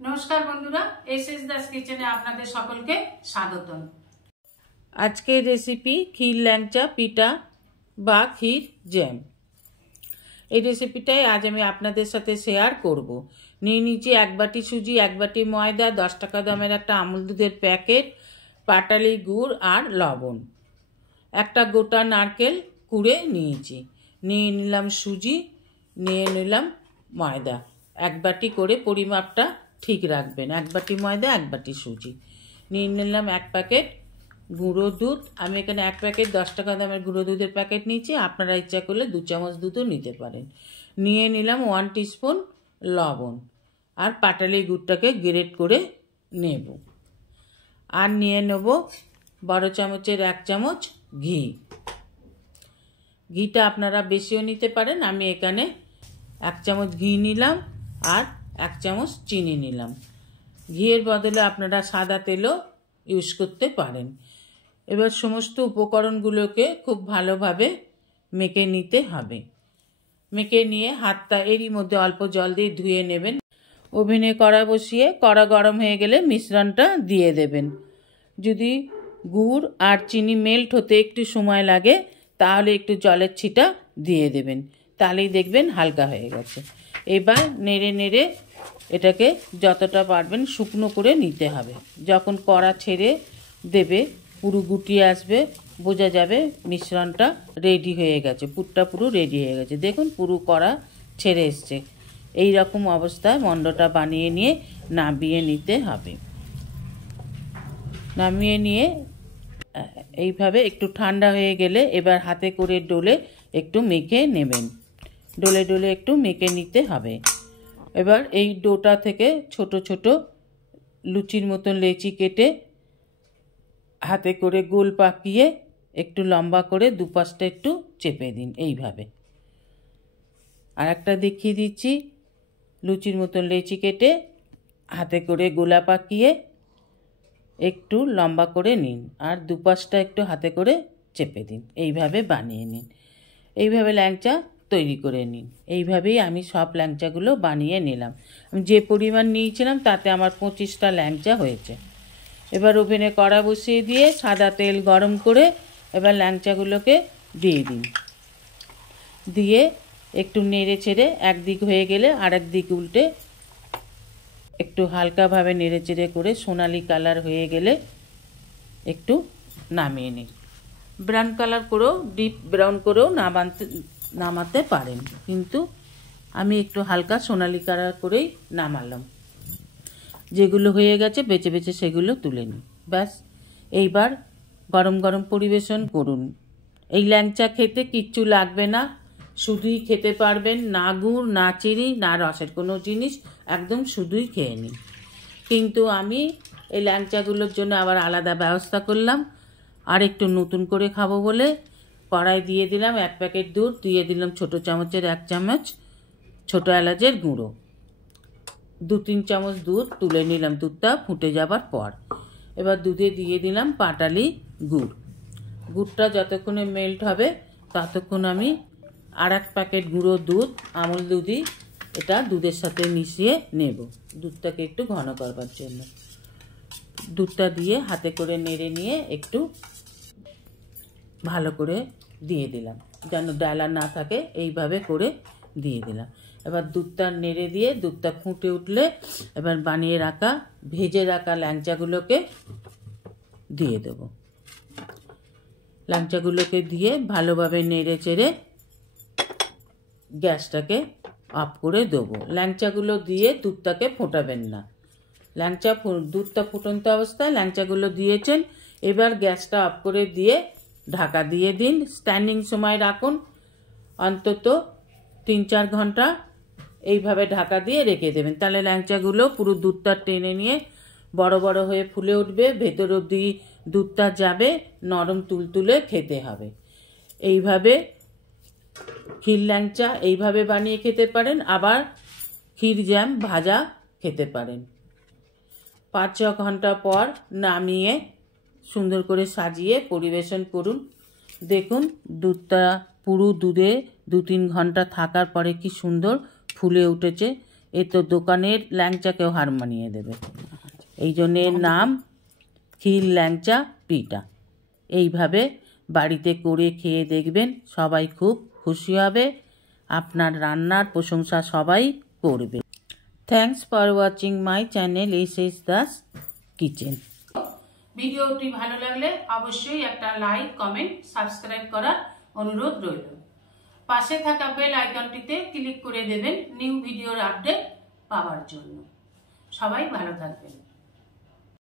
নমস্কার বন্ধুরা, এসএস দাস কিচেনে আপনাদের সকলকে স্বাগতম। আজকের রেসিপি ক্ষীর ল্যাংচা পিঠা বা ক্ষীর জ্যাম। এই রেসিপিটাই আজ আমি আপনাদের সাথে শেয়ার করব। নিয়ে নিচ্ছি 1 বাটি সুজি, 1 বাটি ময়দা, 10 টাকা দামের একটা আমুল দুধের প্যাকেট, পাটালি গুড় আর লবণ। একটা গোটা নারকেল কুড়ে নিয়েছি। নিয়ে নিলাম সুজি, নিয়ে নিলাম ময়দা। 1 বাটি করে পরিমাপটা ঠিক রাখবেন। 1 বাটি ময়দা, 1 বাটি সুজি। নিয়ে নিলাম 1 প্যাকেট গুঁড়ো দুধ। আমি এখানে 1 প্যাকেট 10 টাকা দামের গুঁড়ো দুধের প্যাকেট নিয়েছি, আপনারা ইচ্ছা করলে 2 চামচ দুধও নিতে পারেন। নিয়ে নিলাম 1 টিস্পুন লবণ আর পাটালি গুড়টাকে গ্রেট করে নেব। আর নিয়ে নেব বড় চামচের 1 চামচ ঘি। ঘিটা আপনারা বেশিও নিতে পারেন। আমি এখানে 1 চামচ ঘি নিলাম আর 1 চামচ চিনি নিলাম। ঘিয়ের বদলে আপনারা সাদা তেলও ইউজ করতে পারেন। এবার সমস্ত উপকরণগুলোকে খুব ভালোভাবে মেখে নিতে হবে। মেখে নিয়ে হাতটা এরই মধ্যে অল্প জল দিয়ে ধুয়ে নেবেন। ওভেনে কড়া বসিয়ে কড়া গরম হয়ে গেলে মিশ্রণটা দিয়ে দেবেন। যদি গুড় আর চিনি মেল্ট হতে একটু সময় লাগে তাহলে একটু জলের ছিটা দিয়ে দেবেন, তাহলেই দেখবেন হালকা হয়ে গেছে। এবার নেড়ে নেড়ে এটাকে যতটা পারবেন শুকনো করে নিতে হবে। যখন কড়া ছেড়ে দেবে পুরো গুটিয়ে আসবে, বোঝা যাবে মিশ্রণটা রেডি হয়ে গেছে, পুরটা পুরো রেডি হয়ে গেছে। দেখুন পুরো কড়া ছেড়ে এসছে। এই রকম অবস্থায় মণ্ডটা বানিয়ে নিয়ে নামিয়ে নিতে হবে। নামিয়ে নিয়ে এইভাবে একটু ঠান্ডা হয়ে গেলে এবার হাতে করে ডলে একটু মেখে নেবেন। ডলে ডলে একটু মেখে নিতে হবে। এবার এই ডোটা থেকে ছোট ছোট লুচির মতন লেচি কেটে হাতে করে গোল পাকিয়ে একটু লম্বা করে দুপাশটা একটু চেপে দিন এইভাবে। আর একটা দেখিয়ে দিচ্ছি, লুচির মতন লেচি কেটে হাতে করে গোলা পাকিয়ে একটু লম্বা করে নিন আর দুপাশটা একটু হাতে করে চেপে দিন। এইভাবে বানিয়ে নিন। এইভাবে ল্যাংচা তৈরি করে নিন। এইভাবেই আমি সব ল্যাংচাগুলো বানিয়ে নিলাম। আমি যে পরিমাণ নিয়েছিলাম তাতে আমার 25টা ল্যাংচা হয়েছে। এবার ওভেনে কড়া বসিয়ে দিয়ে সাদা তেল গরম করে এবার ল্যাংচাগুলোকে দিয়ে দিন। দিয়ে একটু নেড়ে চেড়ে একদিক হয়ে গেলে আরেক দিক উল্টে একটু হালকাভাবে নেড়ে চেড়ে করে সোনালি কালার হয়ে গেলে একটু নামিয়ে নিন। ব্রাউন কালার করেও ডিপ ব্রাউন করেও নামাতে পারেন, কিন্তু আমি একটু হালকা সোনালি কালার করেই নামালাম। যেগুলো হয়ে গেছে বেছে বেছে সেগুলো তুলে নিন। ব্যাস, এইবার গরম গরম পরিবেশন করুন। এই ল্যাংচা খেতে কিচ্ছু লাগবে না, শুধুই খেতে পারবেন। না গুড়, না চিনি, না রসের কোনো জিনিস, একদম শুধুই খেয়ে নিন। কিন্তু আমি এই ল্যাংচাগুলোর জন্য আবার আলাদা ব্যবস্থা করলাম। আর একটু নতুন করে খাবো বলে কড়াই দিয়ে দিলাম 1 প্যাকেট দুধ, দিয়ে দিলাম ছোট চামচের 1 চামচ ছোটো এলাচের গুঁড়ো। 2-3 চামচ দুধ তুলে নিলাম দুধটা ফুটে যাবার পর। এবার দুধে দিয়ে দিলাম পাটালি গুড়। গুড়টা যতক্ষণে মেল্ট হবে ততক্ষণ আমি আর 1 প্যাকেট গুঁড়ো দুধ, আমুল দুধই, এটা দুধের সাথে মিশিয়ে নেব দুধটাকে একটু ঘন করবার জন্য। দুধটা দিয়ে হাতে করে নেড়ে নিয়ে একটু ভালো করে দিয়ে দিলাম, যেন ডালা না থাকে, এইভাবে করে দিয়ে দিলাম। এবার দুধটা নেড়ে দিয়ে দুধটা ফুটে উঠলে এবার বানিয়ে রাখা ভেজে রাখা ল্যাংচাগুলোকে দিয়ে দেব। ল্যাংচাগুলোকে দিয়ে ভালোভাবে নেড়ে চেড়ে গ্যাসটাকে অফ করে দেবো। ল্যাংচাগুলো দিয়ে দুধটাকে ফোটাবেন না। দুধটা ফুটন্ত অবস্থায় ল্যাংচাগুলো দিয়েছেন, এবার গ্যাসটা অফ করে দিয়ে ঢাকা দিয়ে দিন। স্ট্যান্ডিং সময় রাখুন, অন্তত 3-4 ঘন্টা এইভাবে ঢাকা দিয়ে রেখে দেবেন। তাহলে ল্যাংচাগুলো পুরো দুধটা টেনে নিয়ে বড় বড় হয়ে ফুলে উঠবে, ভেতর অবধি দুধটা যাবে, নরম তুলতুলে খেতে হবে। এইভাবে ক্ষীর ল্যাংচা এইভাবে বানিয়ে খেতে পারেন, আবার ক্ষীর জ্যাম ভাজা খেতে পারেন। 5-6 ঘন্টা পর নামিয়ে সুন্দর করে সাজিয়ে পরিবেশন করুন। দেখুন দুধটা পুরো দুধে 2-3 ঘন্টা থাকার পরে কি সুন্দর ফুলে উঠেছে। এ তো দোকানের ল্যাংচাকেও হার মানিয়ে দেবে। এই জন্যে এর নাম ক্ষীর ল্যাংচা পিঠা। এইভাবে বাড়িতে করে খেয়ে দেখবেন, সবাই খুব খুশি হবে, আপনার রান্নার প্রশংসা সবাই করবে। Thanks for watching my channel S Das kitchen. ভিডিওটি ভালো লাগলে অবশ্যই একটা লাইক, কমেন্ট, সাবস্ক্রাইব করার অনুরোধ রইল। পাশে থাকা বেল আইকনটিতে ক্লিক করে দেবেন নিউ ভিডিওর আপডেট পাওয়ার জন্য। সবাই ভালো থাকবেন।